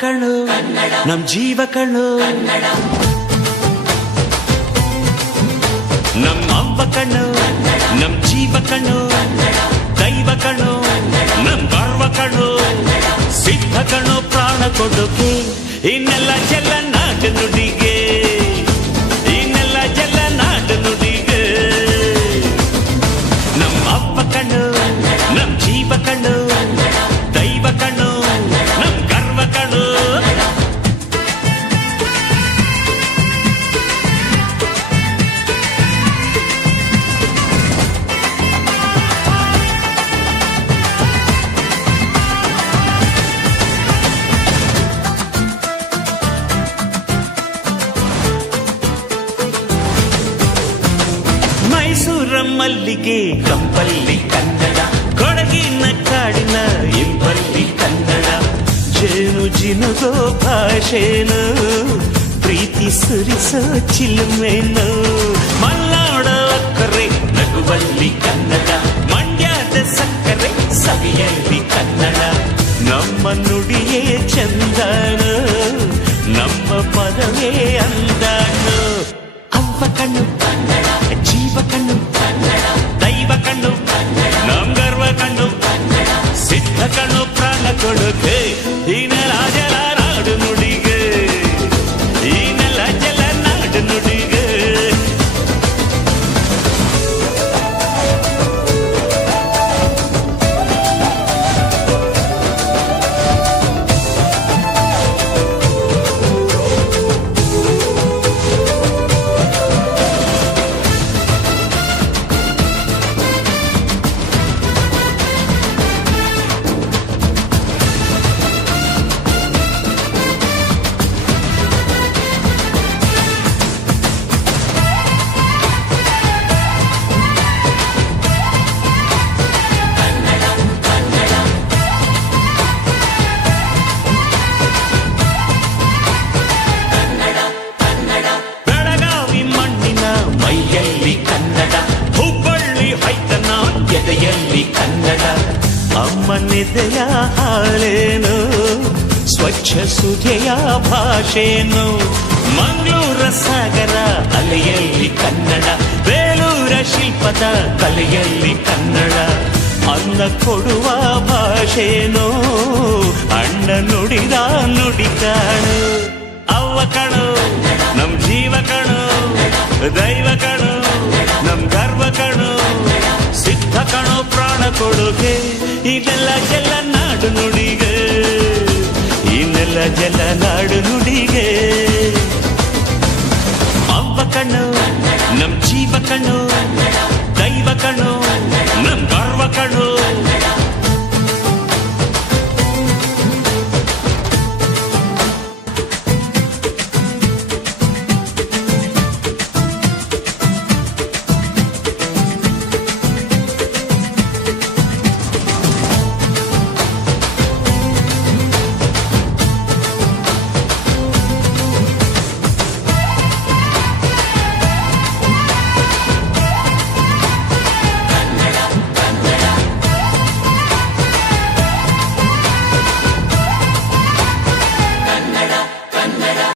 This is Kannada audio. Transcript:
ಕಣ್ಣು ನಮ್ ಜೀವ ಕಣ್ಣು ನಮ್ ಅವ್ವ ಕಣ್ಣು ನಮ್ ಜೀವ ಕಣ್ಣು ದೈವ ಕಣ್ಣು ನಮ್ ಗರ್ವ ಕಣ್ಣು ಸಿದ್ಧ ಕಣ್ಣು ಪ್ರಾಣ ಕೊಡುಗೆ ಇನ್ನೆಲ್ಲ ಜಲ ನಾಡು ನುಡಿಗೆ ಇನ್ನೆಲ್ಲ ಜಲ ನಾಡು ನುಡಿಗೆ ನಮ್ ಅವ್ವ ಕಣ್ಣು ನಮ್ ಜೀವ ಕಣ್ಣು ದೈವ ಕಣ್ಣು ನಮ್ ಗರ್ವ ಕಣ್ಣು ಮೈಸೂರ ಮಲ್ಲಿಗೆ ಕಂಪಲ್ಲಿ ಕನ್ನಡ ಕೊಡಗಿನ ಕಾಡಿನ ಇಂಪಲ್ಲಿ ಕನ್ನಡ ಜೇನು ಜಿನುಗೋ ಭಾಷೆನು ಪ್ರೀತಿ ಸುರಿಸೋ ಚಿಲುಮೆನು ಮಲ್ನಾಡ ಅಕ್ಕರೆ ನಗುವಲ್ಲಿ ಕನ್ನಡ ಮಂಡ್ಯದ ಸಕ್ಕರೆ ಸವಿಯಲ್ಲಿ ಕನ್ನಡ ನಮ್ಮ ನುಡಿಯೇ ಚಂದನು ನಮ್ಮ ಪದವೇ ಅಂದನು ಅವ್ವ ಕಣ್ಣು ಜೀವ ಕಣ್ಣು ದೈವ ಕಣ್ಣು ನಮ್ ಗರ್ವ ಕಣ್ಣು ಸಿದ್ಧ ಕಣ್ಣು ಪ್ರಾಣ ಕೊಡುಗೆ ಈ ನೆಲ ಜಲ ನಾಡು ನುಡಿಗೆ ಈ ನೆಲ ಜಲ ನಾಡು ನುಡಿಗೆ ಕನ್ನಡ ಅಮ್ಮನೆದೆಯ ಹಾಳೇನು ಸ್ವಚ್ಛ ಸುಧೆಯ ಭಾಷೆನು ಮಂಗಳೂರ ಸಾಗರ ಅಲೆಯಲ್ಲಿ ಕನ್ನಡ ಬೇಲೂರ ಶಿಲ್ಪದ ಕಲೆಯಲ್ಲಿ ಕನ್ನಡ ಅನ್ನ ಕೊಡುವ ಭಾಷೆನು ಅಣ್ಣ ನುಡಿದ ನುಡಿ ಕಾಣು ಅವ್ವ ಕಣು ನಮ್ ಜೀವ ಕಣು ದೈವ ಕಣು ನಮ್ ಗರ್ವ ಕಣು ಸಿದ್ಧ ಕಣು ಪ್ರಾಣ ಕೊಡುಗೆ ಇದೆಲ್ಲ ಜಲ ನಾಡು ನುಡಿಗೆ ಇನ್ನೆಲ್ಲ ಜಲ ನಾಡು ನುಡಿಗೆ ಅವ್ವ ಕಣ್ಣು ನಮ್ ಜೀವ ಕಣ್ಣು ದೈವ ಕಣ್ಣು ನಮ್ ಗರ್ವ ಕಣ್ಣು